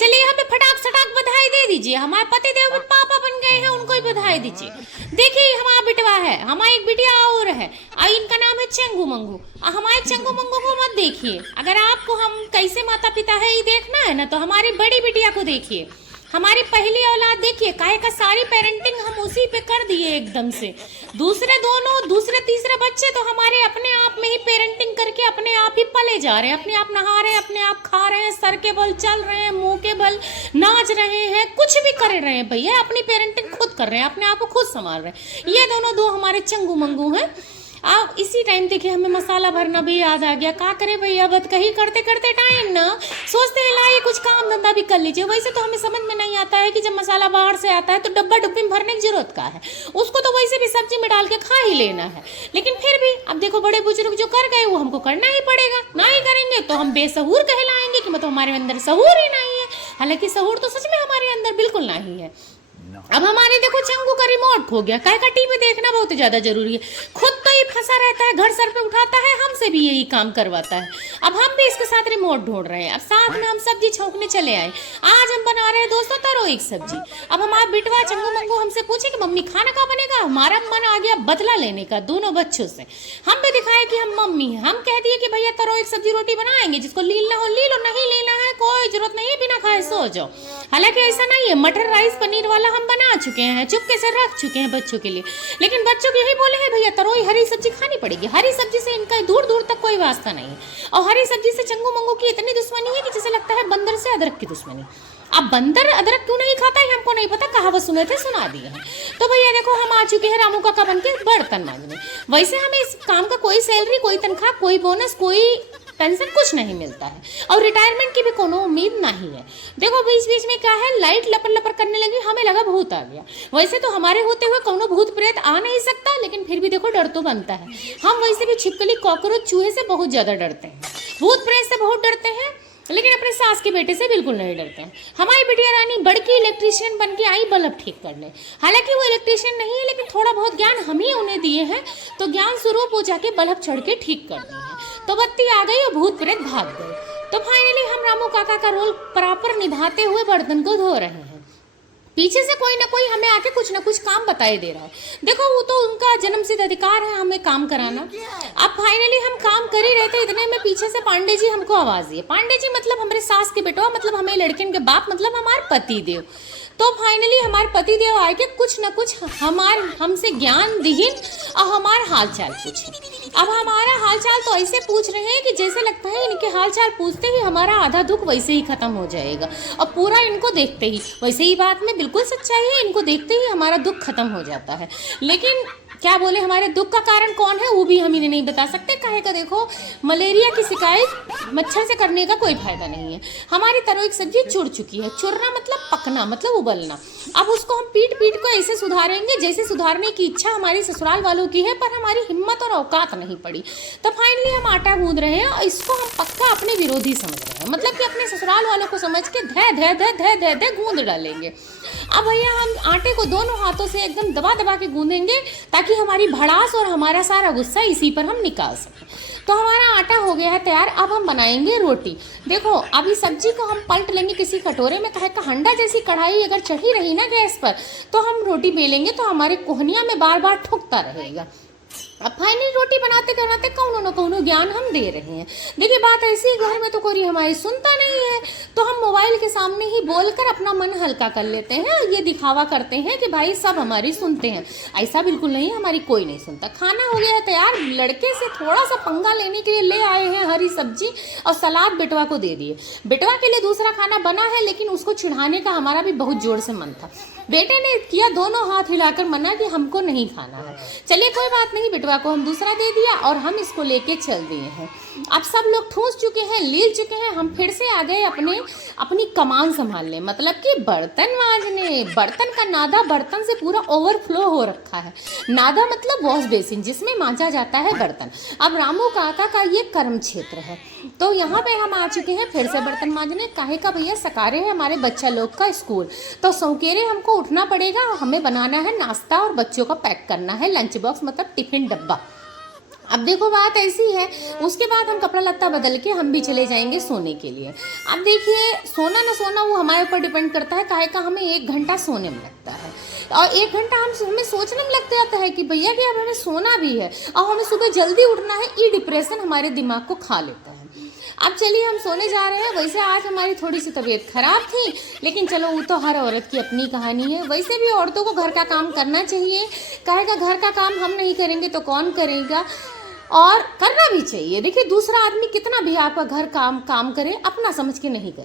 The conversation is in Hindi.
चलिए हमें फटाक सटाक बधाई दे दीजिए, हमारे पति देव पापा बन गए हैं, उनको ही बधाई दीजिए। देखिए हमारा बिटवा है, हमारी एक बिटिया और है, इनका नाम है चंगू मंगू। हमारे चंगू मंगू को मत देखिए, अगर आपको हम कैसे माता पिता है ये देखना है ना तो हमारी बड़ी बिटिया को देखिए, हमारी पहली औलाद देखिए, काहे का सारी पेरेंटिंग हम उसी पे कर दिए एकदम से। दूसरे तीसरे बच्चे तो हमारे अपने आप में ही पेरेंटिंग करके अपने आप ही पले जा रहे हैं, अपने आप नहा रहे हैं, अपने आप खा रहे हैं, सर के बल चल रहे हैं, मुंह के बल नाच रहे हैं, कुछ भी कर रहे हैं भैया, अपनी पेरेंटिंग खुद कर रहे हैं, अपने आप को खुद संभाल रहे हैं। ये दोनों दो हमारे चंगू मंगू हैं। अब इसी टाइम देखिए हमें मसाला भरना भी याद आ गया, क्या करें भैया, बदकही करते करते टाइम ना सोचते हैं लाइए कुछ काम धंधा भी कर लीजिए। वैसे तो हमें समझ में नहीं आता है कि जब मसाला बाहर से आता है तो डब्बा डुब्बी में भरने की जरूरत का है, उसको तो वैसे भी सब्जी में डाल के खा ही लेना है। लेकिन फिर भी अब देखो बड़े बुजुर्ग जो कर गए वो हमको करना ही पड़ेगा, ना ही करेंगे तो हम बेसहूर कहलाएंगे कि मतलब हमारे अंदर सहूर ही नहीं है। हालांकि सहूर तो सच में हमारे अंदर बिल्कुल नहीं है। अब हमारे देखो चंगू का रिमोट खो गया, काय का टीवी देखना बहुत ज्यादा जरूरी है, खुद तो ये फंसा रहता है, घर सर पे उठाता है, हमसे भी यही काम करवाता है। अब हम भी इसके साथ रिमोट ढूंढ रहे हैं। अब साथ में हम सब्जी छौंकने चले आए। आज हम बना रहे हैं दोस्तों तरोई की सब्जी। अब हमारा बिटवा चंगू मंगू हमसे पूछे कि मम्मी खाना क्या बनेगा, हमारा मन आ गया बदला लेने का दोनों बच्चों से। हम भी दिखाए कि हम मम्मी हैं, हम कह दिए कि भैया तरोई की सब्जी रोटी बनाएंगे, जिसको लीलना हो ली लो, नहीं लीना है कोई जरूरत नहीं है, बिना खाए सो जाओ। हालांकि ऐसा नहीं है, मटर राइस पनीर वाला हम बना चुके हैं, चुपके से रख चुके हैं बच्चों के लिए। लेकिन बच्चों के यही बोले हैं भैया तरोई हरी सब्जी खानी पड़ेगी। हरी सब्जी से इनका दूर दूर तक कोई वास्ता नहीं है, और हरी सब्जी से चंगू मंगू की इतनी दुश्मनी है कि जैसे लगता है बंदर से अदरक की दुश्मनी। अब बंदर अदरक क्यों नहीं खाता है हमको नहीं पता, कहावत सुने थे सुना दिए हैं। तो भैया देखो हम आ चुके हैं रामू काका बन के बर्तन मांजने। वैसे हमें इस काम का कोई सैलरी, कोई तनख्वाह, कोई बोनस, कोई पेंशन कुछ नहीं मिलता है, और रिटायरमेंट की भी कोनो उम्मीद नहीं है। देखो बीच बीच में क्या है, लाइट लपर लपर करने लगी, हमें लगा भूत आ गया। वैसे तो हमारे होते हुए कोनो भूत प्रेत आ नहीं सकता, लेकिन फिर भी देखो डर तो बनता है। हम वैसे भी छिपकली कॉकरोच चूहे से बहुत ज्यादा डरते हैं, भूत प्रेत से बहुत डरते हैं, लेकिन अपने सास के बेटे से बिल्कुल नहीं डरते हैं। हमारी बिटिया रानी बड़की इलेक्ट्रीशियन बन के आई बल्ब ठीक करने। हालांकि वो इलेक्ट्रीशियन नहीं है, लेकिन थोड़ा बहुत ज्ञान हम ही उन्हें दिए हैं, तो ज्ञान स्वरूप वो जाके बल्ब चढ़ के ठीक कर दिए हैं। तो बत्ती आ गई और भूत प्रेत भाग गए। तो फाइनली हम रामू काका का रोल प्रॉपर निभाते हुए बर्तन को धो रहे हैं। पीछे से कोई ना कोई हमें आके कुछ ना कुछ काम बताए दे रहा है। देखो वो तो उनका जन्मसिद्ध अधिकार है हमें काम कराना। अब फाइनली हम काम कर ही रहे थे, इतने में पीछे से पांडे जी हमको आवाज दिए। पांडे जी मतलब हमारे सास के बेटवा, मतलब हमें लड़किन के बाप, मतलब हमारे पति देव। तो फाइनली हमारे पति देव आए के कुछ न कुछ हमसे ज्ञान दीन और हमारा हालचाल पूछे। अब हमारा हालचाल तो ऐसे पूछ रहे हैं कि जैसे लगता है इनके हालचाल पूछते ही हमारा आधा दुख वैसे ही खत्म हो जाएगा, और पूरा इनको देखते ही, वैसे ही बात में बिल्कुल सच्चाई है, इनको देखते ही हमारा दुख खत्म हो जाता है। लेकिन क्या बोले हमारे दुख का कारण कौन है वो भी हम इन्हें नहीं बता सकते। काहे का देखो मलेरिया की शिकायत मच्छर से करने का कोई फायदा नहीं है। हमारी तरोई की सब्जी चुर चुकी है, चुरना मतलब पकना, मतलब उबलना। अब उसको हम पीट पीट को ऐसे सुधारेंगे जैसे सुधारने की इच्छा हमारी ससुराल वालों की है, पर हमारी हिम्मत और औकात नहीं पड़ी। तो फाइनली हम आटा गूंद रहे हैं और इसको हम पक्का अपने विरोधी समझ रहे हैं, मतलब कि अपने ससुराल वालों को समझ के धै धै धै धै धै धै गूंद डालेंगे। अब भैया हम आटे को दोनों हाथों से एकदम दबा दबा के गूंदेंगे ताकि हमारी भड़ास और हमारा सारा गुस्सा इसी पर हम निकाल सकें। तो हमारा आटा हो गया है तैयार। अब हम बनाएंगे रोटी। देखो अभी सब्जी को हम पलट लेंगे किसी कटोरे में, कहे का हंडा जैसी कढ़ाई अगर चढ़ी रही ना गैस पर तो हम रोटी बेलेंगे तो हमारे कोहनिया में बार बार ठुकता रहेगा। अब फाइनली रोटी बनाते करवाते कौनो न कौनो ज्ञान हम दे रहे हैं। देखिए बात ऐसी, घर में तो कोई हमारी सुनता नहीं है, तो हम मोबाइल के सामने ही बोलकर अपना मन हल्का कर लेते हैं, ये दिखावा करते हैं कि भाई सब हमारी सुनते हैं। ऐसा बिल्कुल नहीं, हमारी कोई नहीं सुनता। खाना हो गया है तैयार। लड़के से थोड़ा सा पंगा लेने के लिए ले आए हैं हरी सब्जी और सलाद बिटवा को दे दिए। बिटवा के लिए दूसरा खाना बना है, लेकिन उसको चिढ़ाने का हमारा भी बहुत जोर से मन था। बेटे ने किया दोनों हाथ हिलाकर मना कि हमको नहीं खाना है। चलिए कोई बात नहीं, बिटवा को हम दूसरा दे दिया और हम इसको लेके चल दिए हैं। अब सब लोग ठूस चुके हैं, लील चुके हैं, हम फिर से आ गए अपनी कमान संभालने, मतलब कि बर्तन मांजने। बर्तन का नादा बर्तन से पूरा ओवरफ्लो हो रखा है। नादा मतलब वॉश बेसिन जिसमें मांजा जाता है बर्तन। अब रामू काका का ये कर्म क्षेत्र है, तो यहाँ पे हम आ चुके हैं फिर से बर्तन मांजने। काहे का भैया सकारे है हमारे बच्चा लोग का स्कूल, तो सौकेरे हमको उठना पड़ेगा। हमें बनाना है नाश्ता और बच्चों का पैक करना है लंच बॉक्स, मतलब टिफिन डब्बा। अब देखो बात ऐसी है, उसके बाद हम कपड़ा लत्ता बदल के हम भी चले जाएंगे सोने के लिए। अब देखिए सोना ना सोना वो हमारे ऊपर डिपेंड करता है, काहे का हमें 1 घंटा सोने में लगता है और 1 घंटा हमें सोचने में लग जाता है कि भैया कि अब हमें सोना भी है और हमें सुबह जल्दी उठना है। ये डिप्रेशन हमारे दिमाग को खा लेता है। अब चलिए हम सोने जा रहे हैं। वैसे आज हमारी थोड़ी सी तबीयत खराब थी, लेकिन चलो वो तो हर औरत की अपनी कहानी है। वैसे भी औरतों को घर का काम करना चाहिए, कहेगा घर का काम हम नहीं करेंगे तो कौन करेगा, और करना भी चाहिए। देखिए दूसरा आदमी कितना भी आपका घर काम करे, अपना समझ के नहीं करे।